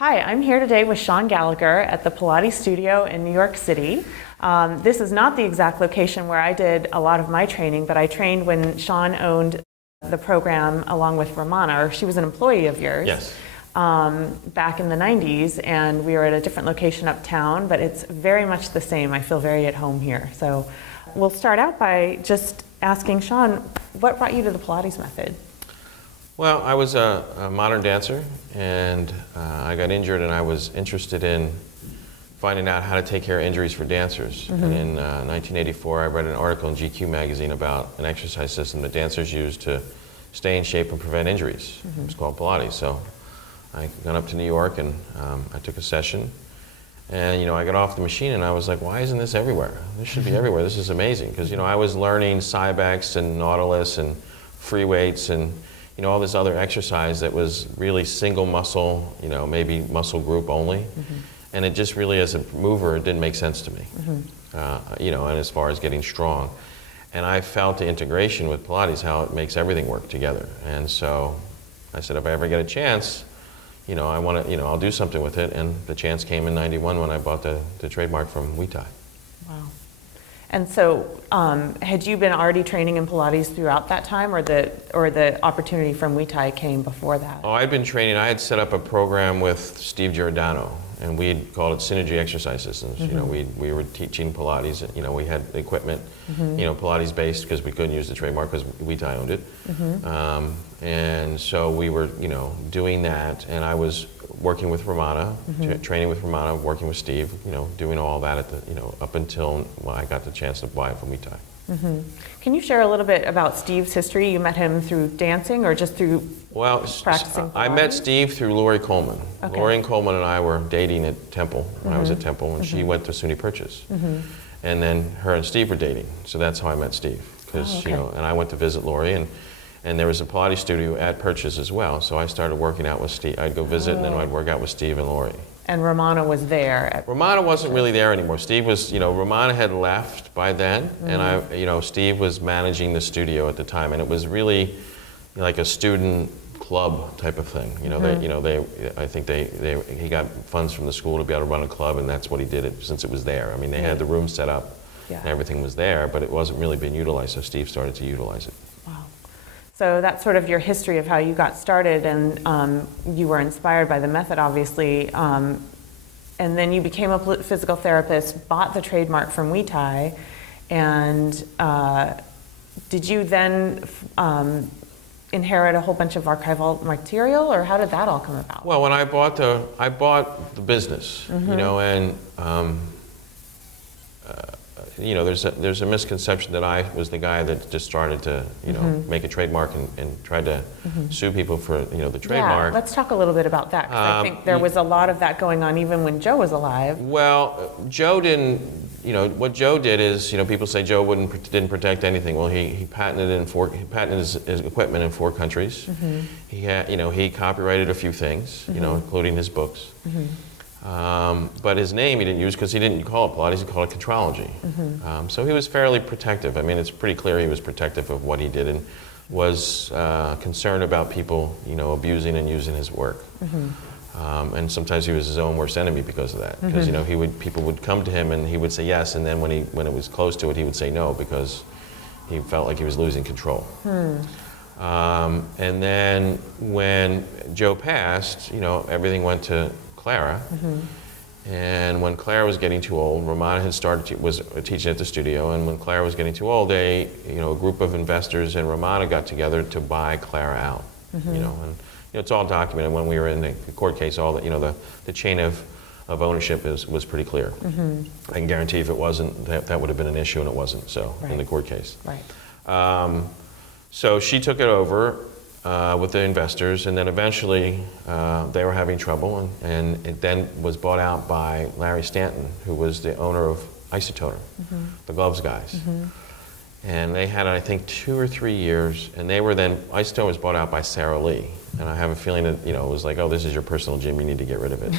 Hi, I'm here today with Sean Gallagher at the Pilates studio in New York City. This is not the exact location where I did a lot of my training, but I trained when Sean owned the program along with Romana, or she was an employee of yours. Yes. Back in the 90s, and we were at a different location uptown, but it's very much the same. I feel very at home here. So we'll start out by just asking Sean, what brought you to the Pilates method? Well, I was a modern dancer, and I got injured, and I was interested in finding out how to take care of injuries for dancers. Mm-hmm. And in 1984, I read an article in GQ magazine about an exercise system that dancers use to stay in shape and prevent injuries. Mm-hmm. It's called Pilates. So I got up to New York, and I took a session. And I got off the machine, and I was like, why isn't this everywhere? This should be everywhere. This is amazing. Because I was learning Cybex and Nautilus and free weights and all this other exercise that was really single muscle, maybe muscle group only. Mm-hmm. And it just really, as a mover, it didn't make sense to me. Mm-hmm. And as far as getting strong. And I felt the integration with Pilates, how it makes everything work together. And so I said, if I ever get a chance, I want to, I'll do something with it. And the chance came in '91 when I bought the trademark from Pilates. Wow. And so, had you been already training in Pilates throughout that time, or the opportunity from Pilates came before that? Oh, I'd been training. I had set up a program with Steve Giordano, and we called it Synergy Exercise Systems. Mm-hmm. We were teaching Pilates. We had equipment, Mm-hmm. Pilates based, because we couldn't use the trademark because Pilates owned it. Mm-hmm. And so we were, doing that, and I was working with Romana, Mm-hmm. training with Romana, working with Steve, doing all that at the, up until I got the chance to buy it from Pilates. Mm-hmm. Can you share a little bit about Steve's history? You met him through dancing or just through practicing Pilates? I met Steve through Lori Coleman. Okay. Lori Coleman and I were dating at Temple when I was at Temple, and she went to SUNY Purchase. And then her and Steve were dating, so that's how I met Steve. Because and I went to visit Lori, and there was a Pilates studio at Purchase as well. So I started working out with Steve. I'd go visit, and then I'd work out with Steve and Lori. And Romana was there. Romana wasn't really there anymore. Steve was, Romana had left by then, and Steve was managing the studio at the time, and it was really like a student club type of thing. I think he got funds from the school to be able to run a club, and that's what he did since it was there. I mean, they had the room set up, and everything was there, but it wasn't really being utilized, so Steve started to utilize it. Wow. So that's sort of your history of how you got started, and you were inspired by the method, obviously, and then you became a physical therapist, bought the trademark from Pilates, and did you then inherit a whole bunch of archival material, or how did that all come about? Well, when I bought the business, and there's a misconception that I was the guy that just started to make a trademark and tried to sue people for the trademark. Yeah, let's talk a little bit about that, because I think there was a lot of that going on even when Joe was alive. Well, Joe didn't. What Joe did is, people say Joe didn't protect anything. Well, he patented his equipment in 4 countries. He had, he copyrighted a few things, including his books. But his name he didn't use because he didn't call it Pilates, he called it Contrology. So he was fairly protective. I mean, it's pretty clear he was protective of what he did and was concerned about people, abusing and using his work. And sometimes he was his own worst enemy because of that. Because people would come to him and he would say yes, and then when it was close to it, he would say no because he felt like he was losing control. And then when Joe passed, everything went to Clara. And when Clara was getting too old, Romana had was teaching at the studio, and when Clara was getting too old, a group of investors and Romana got together to buy Clara out. And it's all documented. When we were in the court case, all the chain of ownership was pretty clear. I can guarantee if it wasn't, that would have been an issue, and it wasn't. So in the court case, so she took it over with the investors, and then eventually they were having trouble, and it then was bought out by Larry Stanton, who was the owner of Isotoner, the gloves guys. And they had, I think, 2 or 3 years, and Isotoner was bought out by Sara Lee. And I have a feeling that, it was like, oh, this is your personal gym, you need to get rid of it.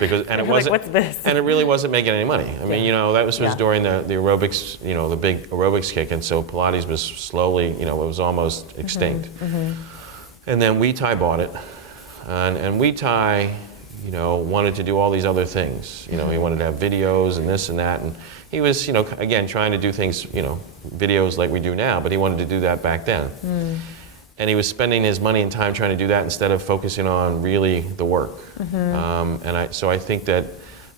It wasn't, like, what's this? And it really wasn't making any money. I mean, that was during the aerobics, the big aerobics kick, and so Pilates was slowly, it was almost extinct. And then Pilates bought it, And Weetai, you know, wanted to do all these other things. You know, he wanted to have videos and this and that, and he was, you know, again, trying to do things, you know, videos like we do now, but he wanted to do that back then. And he was spending his money and time trying to do that instead of focusing on really the work. So I think that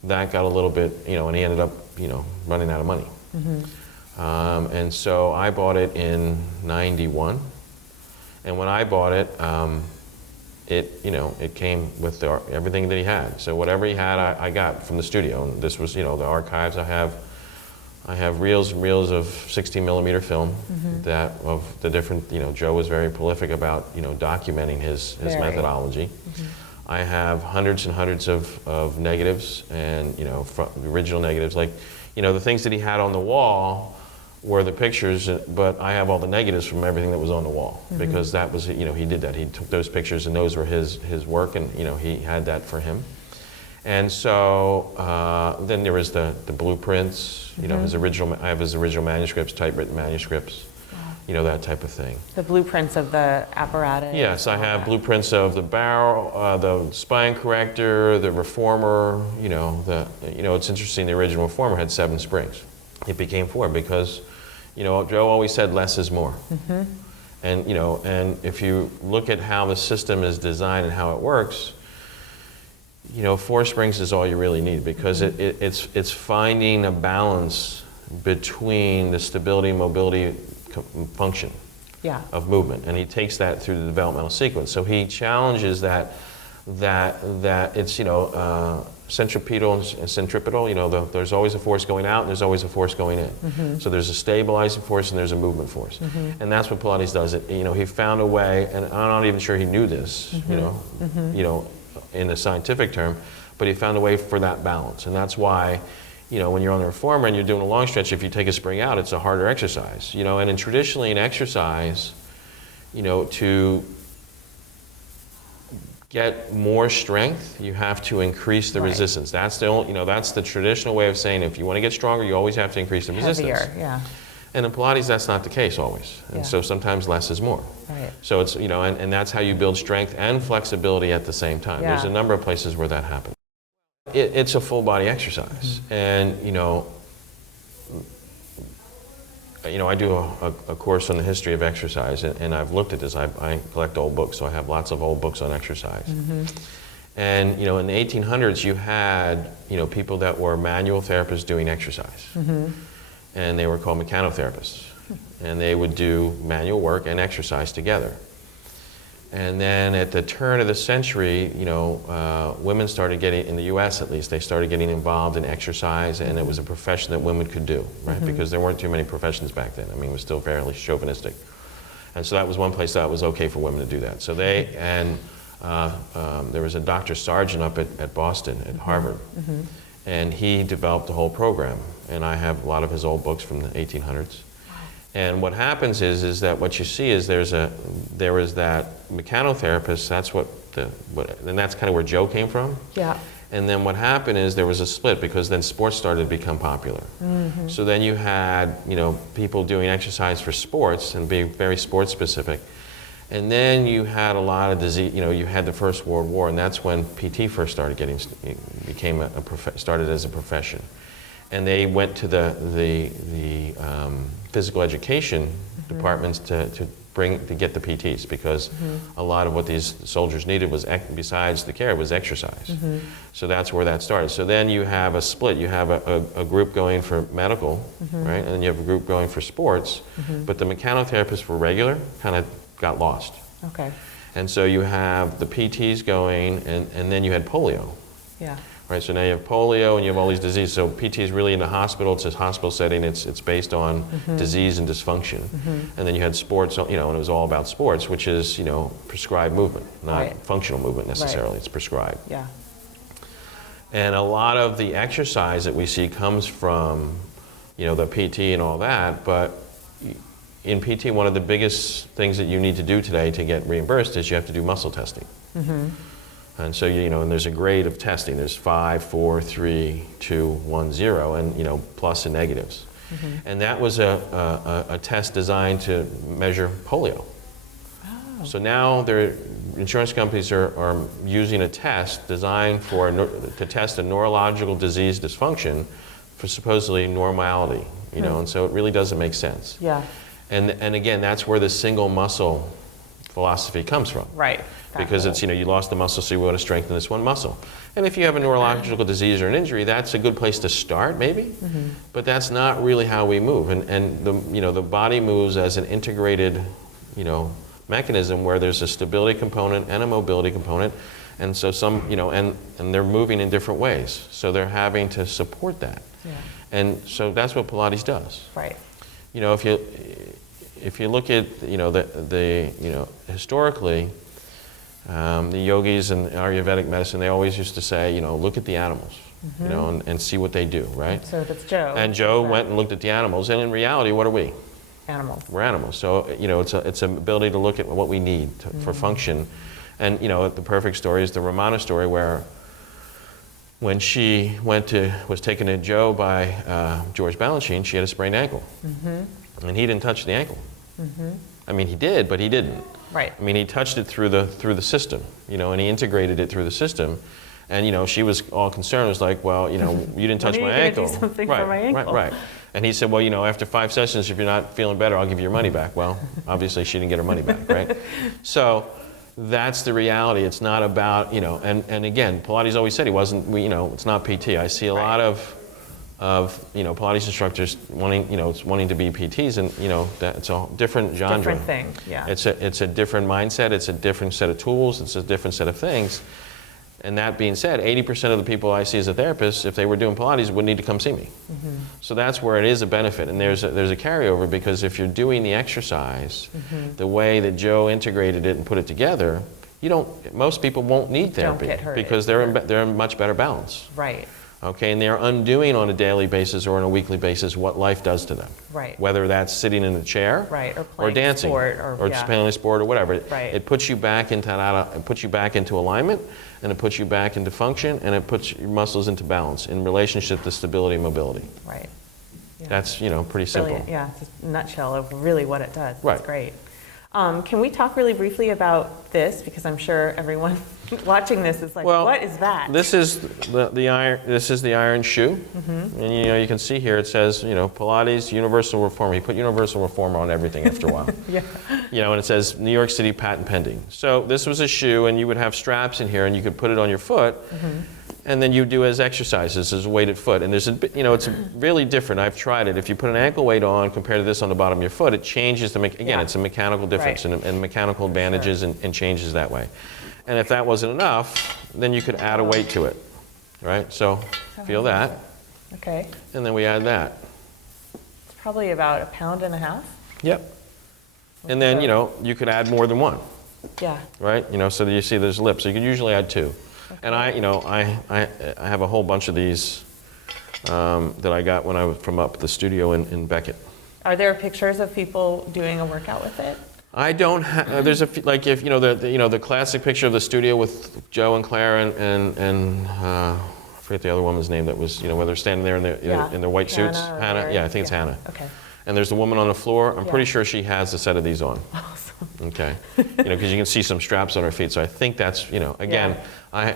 got a little bit, you know, and he ended up, you know, running out of money. And so I bought it in '91. And when I bought it, you know, it came with everything that he had. So whatever he had, I got from the studio. And this was, you know, the archives. I have reels and reels of 16mm film that of the different, you know, Joe was very prolific about, you know, documenting his methodology. I have hundreds and hundreds of negatives and, you know, original negatives. Like, you know, the things that he had on the wall were the pictures, but I have all the negatives from everything that was on the wall because that was, you know, he did that. He took those pictures and those were his work, and, you know, he had that for him. And so then there was the blueprints, you know, I have his original manuscripts, typewritten manuscripts, you know, that type of thing. The blueprints of the apparatus? Yes, I have blueprints of the barrel, the spine corrector, the reformer, you know, it's interesting, the original reformer had 7 springs. It became 4 because, you know, Joe always said less is more. And, you know, and if you look at how the system is designed and how it works, you know, 4 springs is all you really need because it's finding a balance between the stability and mobility function of movement, and he takes that through the developmental sequence. So he challenges that it's, you know, centripetal and centripetal. You know, there's always a force going out and there's always a force going in. So there's a stabilizing force and there's a movement force, and that's what Pilates does. You know, he found a way, and I'm not even sure he knew this. You know, in a scientific term, but he found a way for that balance, and that's why, you know, when you're on the reformer and you're doing a long stretch, if you take a spring out, it's a harder exercise, you know, and traditionally in exercise, you know, to get more strength, you have to increase the resistance. That's the only, you know, that's the traditional way of saying if you want to get stronger, you always have to increase the resistance. Heavier, And in Pilates, that's not the case always. And so sometimes less is more. So it's, you know, and that's how you build strength and flexibility at the same time. There's a number of places where that happens. It's a full body exercise. And, you know, I do a course on the history of exercise, and I've looked at this. I collect old books, so I have lots of old books on exercise. And, you know, in the 1800s, you had, you know, people that were manual therapists doing exercise. And they were called mechanotherapists. And they would do manual work and exercise together. And then at the turn of the century, you know, women started getting, in the US at least, they started getting involved in exercise, and it was a profession that women could do, right? Because there weren't too many professions back then. I mean, it was still fairly chauvinistic. And so that was one place that it was okay for women to do that. So they, and there was a Dr. Sargent up at Boston, at Harvard, and he developed the whole program. And I have a lot of his old books from the 1800s. And what happens is that what you see is there was that mechanotherapist, and that's kind of where Joe came from. And then what happened is there was a split because then sports started to become popular. So then you had, you know, people doing exercise for sports and being very sports specific. And then you had a lot of disease, you know, you had the First World War, and that's when PT first started started as a profession. And they went to the physical education departments to get the PTs, because a lot of what these soldiers needed was, besides the care, was exercise. So that's where that started. So then you have a split. You have a group going for medical, right? And then you have a group going for sports. But the mechanotherapists for regular kind of got lost. And so you have the PTs going, and then you had polio. Right, so now you have polio and you have all these diseases. So PT is really in the hospital. It's a hospital setting. It's based on disease and dysfunction. And then you had sports, you know, and it was all about sports, which is, you know, prescribed movement, not functional movement necessarily. It's prescribed. And a lot of the exercise that we see comes from, you know, the PT and all that. But in PT, one of the biggest things that you need to do today to get reimbursed is you have to do muscle testing. And so, you know, and there's a grade of testing. There's 5, 4, 3, 2, 1, 0, and, you know, plus and negatives. And that was a test designed to measure polio. So now they're insurance companies are using a test designed to test a neurological disease dysfunction for supposedly normality, and so it really doesn't make sense. Yeah. And again, that's where the single muscle philosophy comes from. Right. Because it's, you lost the muscle, so you want to strengthen this one muscle. And if you have a neurological disease or an injury, that's a good place to start, maybe. But that's not really how we move. And the body moves as an integrated, mechanism where there's a stability component and a mobility component. And so and they're moving in different ways. So they're having to support that. Yeah. And so that's what Pilates does. Right. If you look at, historically, the yogis and Ayurvedic medicine, they always used to say, look at the animals, and see what they do, right? So that's Joe. And Joe went and looked at the animals, and in reality, what are we? Animals. We're animals. So, it's an ability to look at what we need for function. And, the perfect story is the Ramana story where when she was taken to Joe by George Balanchine, she had a sprained ankle. And he didn't touch the ankle. I mean, he did, but he didn't. Right. I mean, he touched it through the system, and he integrated it through the system. And, she was all concerned. It was like, well, you didn't touch my ankle. Do something for my ankle. Right. And he said, well, after 5 sessions, if you're not feeling better, I'll give you your money back. Well, obviously she didn't get her money back, right? So that's the reality. It's not about, and again, Pilates always said he wasn't, it's not PT. I see a lot of Pilates instructors wanting to be PTs, and it's a different genre. Different thing, yeah. It's a different mindset. It's a different set of tools. It's a different set of things. And that being said, 80% of the people I see as a therapist, if they were doing Pilates, would need to come see me. So that's where it is a benefit, and there's a carryover, because if you're doing the exercise the way that Joe integrated it and put it together, most people won't need therapy. Don't get hurt. Because they're in much better balance. Right. Okay, and they're undoing on a daily basis or on a weekly basis what life does to them. Right. Whether that's sitting in a chair, right, or dancing, sport, or just playing a sport or whatever. Right. It puts you back into alignment, and it puts you back into function, and it puts your muscles into balance in relationship to stability and mobility. Right. Yeah. That's pretty simple. Brilliant. Yeah, it's a nutshell of really what it does. Right. That's great. Can we talk really briefly about this, because I'm sure everyone watching this is like, what is that? This is the iron. This is the iron shoe, and you can see here it says Pilates Universal Reformer. He put Universal Reformer on everything after a while. Yeah. And it says New York City patent pending. So this was a shoe, and you would have straps in here, and you could put it on your foot. And then you do as exercises as a weighted foot. And there's it's really different. I've tried it. If you put an ankle weight on compared to this on the bottom of your foot, it changes it's a mechanical difference, right, and mechanical advantages and changes that way. And if that wasn't enough, then you could add a weight to it, right? So feel that. Okay. And then we add that. It's probably about 1.5 pounds. Yep. And then, you could add more than one. Yeah. Right? So that you see there's lips. So you can usually add 2. Okay. And I have a whole bunch of these that I got when I was from up the studio in Beckett. Are there pictures of people doing a workout with it? I don't have. There's the classic picture of the studio with Joe and Claire and I forget the other woman's name, that was where they're standing there in their white suits. Hannah. Yeah, I think it's Hannah. Okay. And there's the woman on the floor. I'm pretty sure she has a set of these on. Awesome. Okay. Because you can see some straps on her feet. So I think that's again. I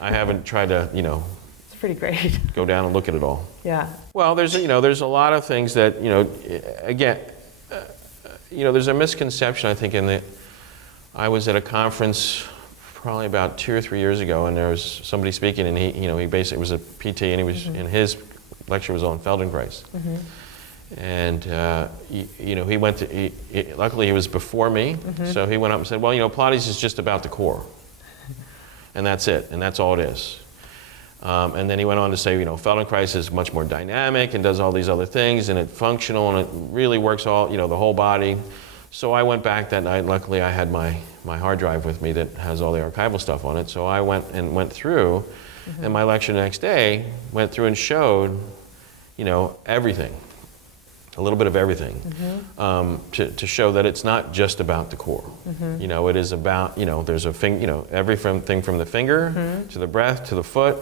haven't tried to It's pretty great. Go down and look at it all. Yeah. Well, there's a lot of things that again. There's a misconception, I think, in that I was at a conference probably about 2 or 3 years ago, and there was somebody speaking, and he basically was a PT, and he was, and his lecture was on Feldenkrais. And, he went to, luckily he was before me, so he went up and said, well, Pilates is just about the core. And that's it, and that's all it is. And then he went on to say, Feldenkrais is much more dynamic and does all these other things, and it's functional, and it really works all, the whole body. So I went back that night. Luckily, I had my hard drive with me that has all the archival stuff on it. So I went through, and my lecture the next day went through and showed, everything, a little bit of everything, to show that it's not just about the core. It is about, there's a thing, everything from the finger to the breath to the foot.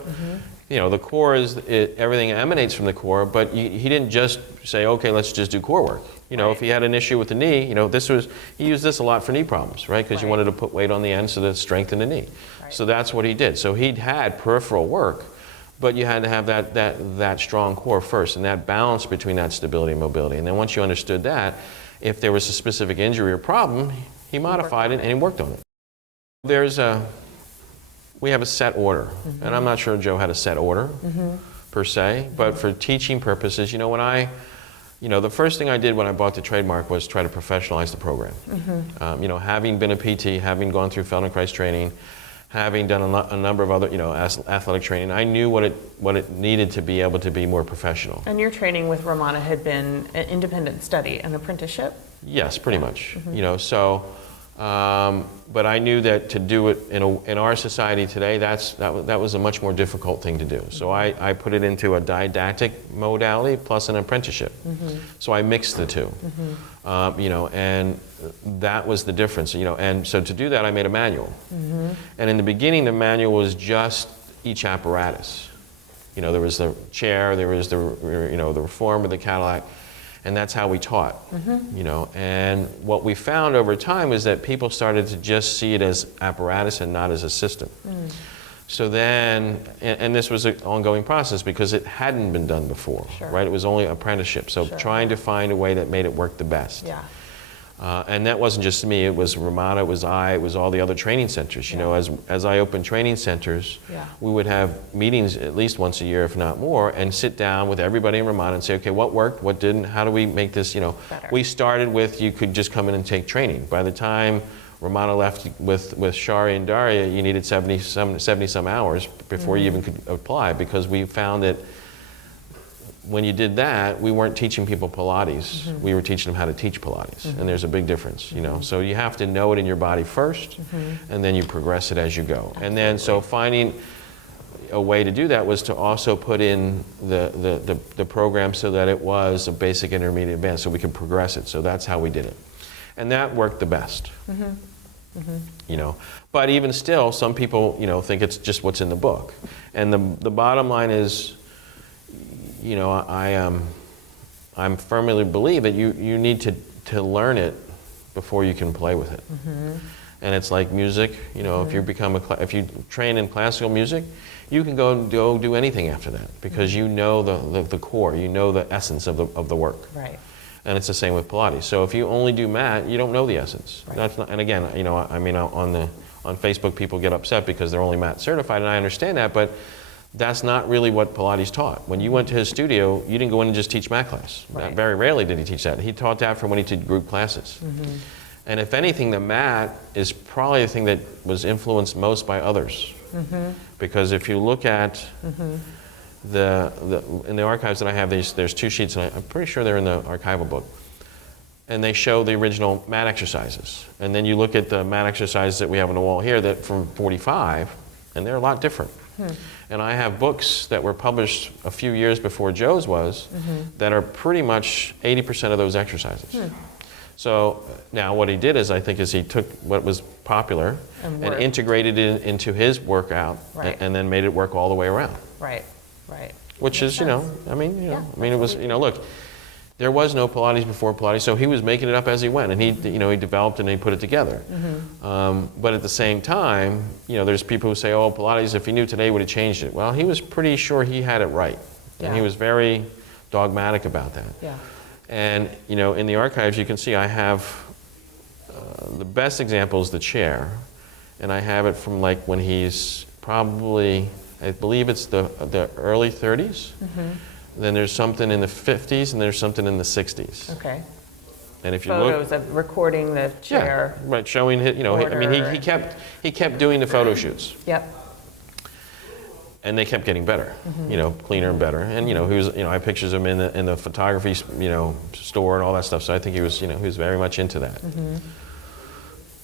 the core is, everything emanates from the core, but he didn't just say, okay, let's just do core work. If he had an issue with the knee, he used this a lot for knee problems, right? Because you wanted to put weight on the end so to strengthen the knee. Right. So that's what he did. So he had peripheral work, but you had to have that strong core first, and that balance between that stability and mobility. And then once you understood that, if there was a specific injury or problem, he modified it and he worked on it. We have a set order, and I'm not sure Joe had a set order per se, but for teaching purposes, the first thing I did when I bought the trademark was try to professionalize the program. Having been a PT, having gone through Feldenkrais training, having done a number of other, athletic training, I knew what it needed to be able to be more professional. And your training with Romana had been an independent study, an apprenticeship? Yes, pretty much. But I knew that to do it in our society today, that was a much more difficult thing to do. So I put it into a didactic modality plus an apprenticeship. So I mixed the two, and that was the difference. And so to do that, I made a manual. And in the beginning, the manual was just each apparatus. There was the chair, there was the reformer, the Cadillac. And that's how we taught, And what we found over time is that people started to just see it as apparatus and not as a system. So then, and this was an ongoing process because it hadn't been done before, right? It was only apprenticeship. So trying to find a way that made it work the best. Yeah. And that wasn't just me, it was Romana, it was all the other training centers. As I opened training centers, we would have meetings at least once a year, if not more, and sit down with everybody in Romana and say, okay, what worked, what didn't, how do we make this, better. We started with, you could just come in and take training. By the time Romana left with Shari and Daria, you needed 70 some hours before you even could apply, because we found that when you did that, we weren't teaching people Pilates. We were teaching them how to teach Pilates, and there's a big difference, So you have to know it in your body first, and then you progress it as you go. Absolutely. And then, so finding a way to do that was to also put in the program so that it was a basic, intermediate, advanced, so we could progress it. So that's how we did it, and that worked the best. But even still, some people, think it's just what's in the book, and the bottom line is, I firmly believe that you need to learn it before you can play with it. And it's like music, if you train in classical music, you can go do anything after that, because you know the core, you know the essence of the work. Right. And it's the same with Pilates. So if you only do mat, you don't know the essence. Right. That's not, and again, on Facebook, people get upset because they're only mat certified, and I understand that, but that's not really what Pilates taught. When you went to his studio, you didn't go in and just teach mat class. Right. Very rarely did he teach that. He taught that from when he did group classes. And if anything, the mat is probably the thing that was influenced most by others. Because if you look at in the archives that I have, there's two sheets, and I'm pretty sure they're in the archival book. And they show the original mat exercises. And then you look at the mat exercises that we have on the wall here that from 45, and they're a lot different. And I have books that were published a few years before Joe's was that are pretty much 80% of those exercises. So now what he did is, he took what was popular and integrated it into his workout, and then made it work all the way around. Right. Which is, it was, look, there was no Pilates before Pilates, so he was making it up as he went, and he developed and he put it together. But at the same time, there's people who say, oh, Pilates, if he knew today, would have changed it. Well, he was pretty sure he had it right, and he was very dogmatic about that. Yeah. And in the archives, you can see I have the best example is the chair, and I have it from like when he's probably, I believe it's the early 30s. Then there's something in the 50s, and there's something in the 60s. Okay. And if you Photos look, of recording the chair. Yeah, right, showing it. He kept doing the photo shoots. Yep. And they kept getting better, cleaner and better. And he was, I have pictures of him in the photography, store and all that stuff. So I think he was very much into that.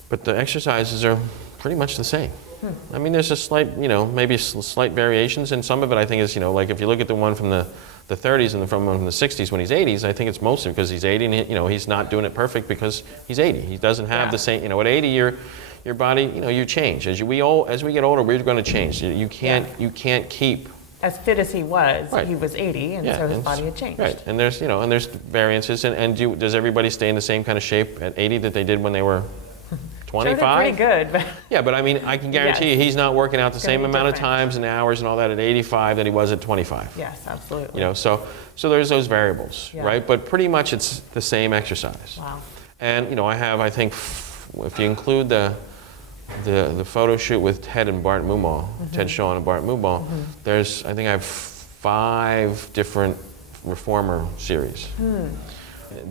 But the exercises are pretty much the same. I mean, there's a slight, maybe slight variations, and some of it I think is, like if you look at the one from the 30s and from the 60s when he's 80s, I think it's mostly because he's 80 and he's not doing it perfect because he's 80. He doesn't have the same, at 80 your body, you change. As we get older, we're going to change. You can't keep as fit as he was, Right. he was 80, and so his body had changed. Right, and there's, and there's variances, and does everybody stay in the same kind of shape at 80 that they did when they were 25? Joe did pretty good, but Yeah, but I mean, I can guarantee you, he's not working out the same be amount of different. times and hours and all that at 85 that he was at 25. yes, absolutely. So there's those variables, Yeah. right? But pretty much it's the same exercise. Wow. And I have, I think, if you include the photo shoot with Ted and Bart Moomaw, Ted Shaw and Bart Moomaw, there's, I think I have 5 different reformer series.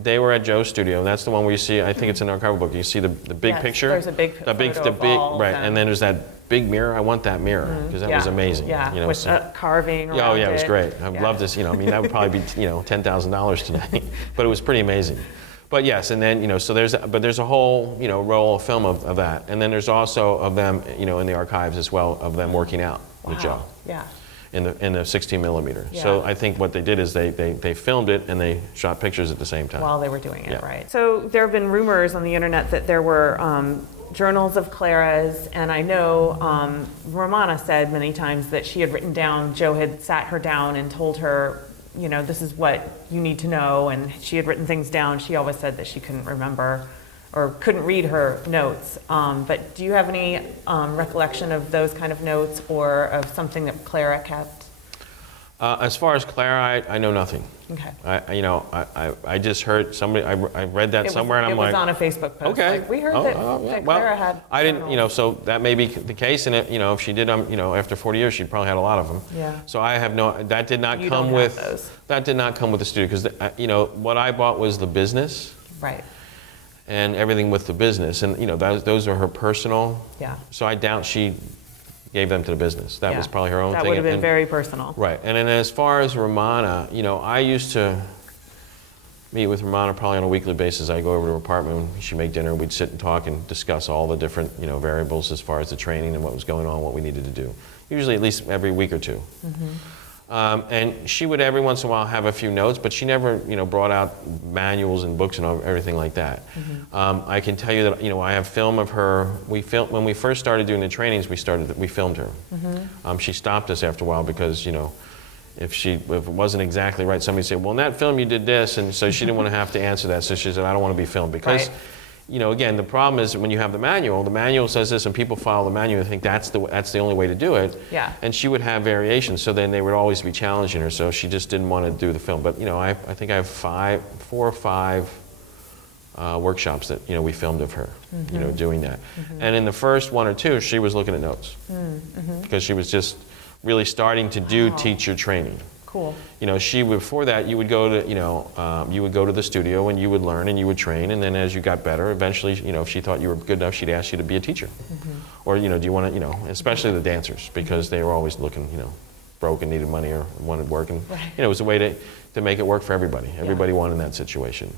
They were at Joe's studio, and that's the one where you see, I think it's in our cover book, you see the big Yes, picture. there's a big photo of all right, of and then there's that big mirror. I want that mirror, because that was amazing. Yeah, with carving around Yeah, oh yeah, it was it. great. I'd love this, I mean, that would probably be, $10,000 today, but it was pretty amazing. But yes, and then, so there's a whole, roll of film of that. And then there's also of them, in the archives as well, of them working out with Joe. Yeah. In the 16 millimeter. Yeah. So I think what they did is they filmed it and they shot pictures at the same time. While they were doing it, Yeah. right? So there have been rumors on the internet that there were journals of Clara's, and I know Romana said many times that she had written down, Joe had sat her down and told her, this is what you need to know, and she had written things down. She always said that she couldn't remember or couldn't read her notes. But do you have any recollection of those kind of notes or of something that Clara kept? As far as Clara, I know nothing. Okay. I just heard somebody, I read that somewhere, and I'm like, it was on a Facebook post. okay. Like, we heard Oh, that, yeah. that Well, Clara had. I didn't, journals. so that may be the case, and if she did, after 40 years, she probably had a lot of them. Yeah. So I have that did not You come don't with, have those. that did not come with the studio, because, what I bought was the business. Right. And everything with the business, and those are her personal. Yeah. So I doubt she gave them to the business. That was Yeah. probably her own That thing. would have been and- very personal. Right, and then as far as Romana, I used to meet with Romana probably on a weekly basis. I'd go over to her apartment, she'd make dinner, we'd sit and talk and discuss all the different, variables as far as the training and what was going on, what we needed to do. Usually at least every week or two. And she would every once in a while have a few notes, but she never, brought out manuals and books and everything like that. I can tell you that, I have film of her. When we first started doing the trainings, we filmed her. She stopped us after a while because, if it wasn't exactly right, somebody said, well, in that film you did this, and so she didn't want to have to answer that. So she said, I don't want to be filmed because. Right. Again, the problem is when you have the manual says this, and people follow the manual and think that's the only way to do it. Yeah. And she would have variations, so then they would always be challenging her, so she just didn't want to do the film. But, I think I have 4 or 5 workshops that, we filmed of her, doing that. And in the first 1 or 2, she was looking at notes. Because she was just really starting to do teacher training. Cool. Before that, you would go to, you would go to the studio and you would learn and you would train, and then as you got better, eventually, if she thought you were good enough, she'd ask you to be a teacher. Or, do you want to, especially the dancers, because they were always looking, broke and needed money or wanted work, and, it was a way to make it work for everybody. Everybody wanted in that situation.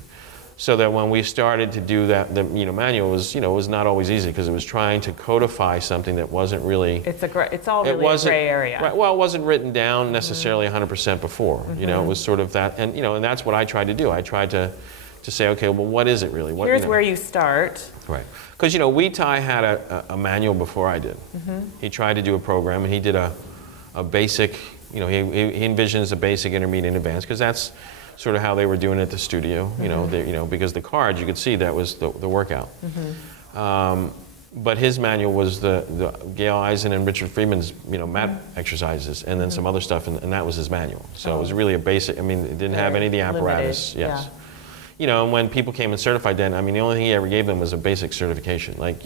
So that when we started to do that, the manual was, was not always easy because it was trying to codify something that wasn't really. It's all really a gray area. Right, well, it wasn't written down necessarily 100% before. It was sort of that, and and that's what I tried to do. I tried to say, okay, well, what is it really? Here's where you start. Right, because Wee Tai had a manual before I did. He tried to do a program, and he did a basic. He envisions a basic, intermediate, and advanced, because that's sort of how they were doing it at the studio, because the cards, you could see that was the workout. But his manual was the Gail Eisen and Richard Friedman's, mat exercises, and then some other stuff, and that was his manual. So it was really a basic, it didn't have any of the apparatus. Limited, Yes. And when people came and certified then, the only thing he ever gave them was a basic certification. Like,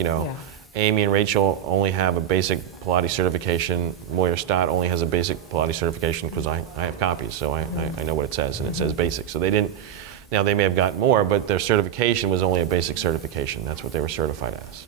Amy and Rachel only have a basic Pilates certification. Moyer Stott only has a basic Pilates certification because I have copies, so I know what it says, and it says basic. So they didn't, now they may have gotten more, but their certification was only a basic certification. That's what they were certified as.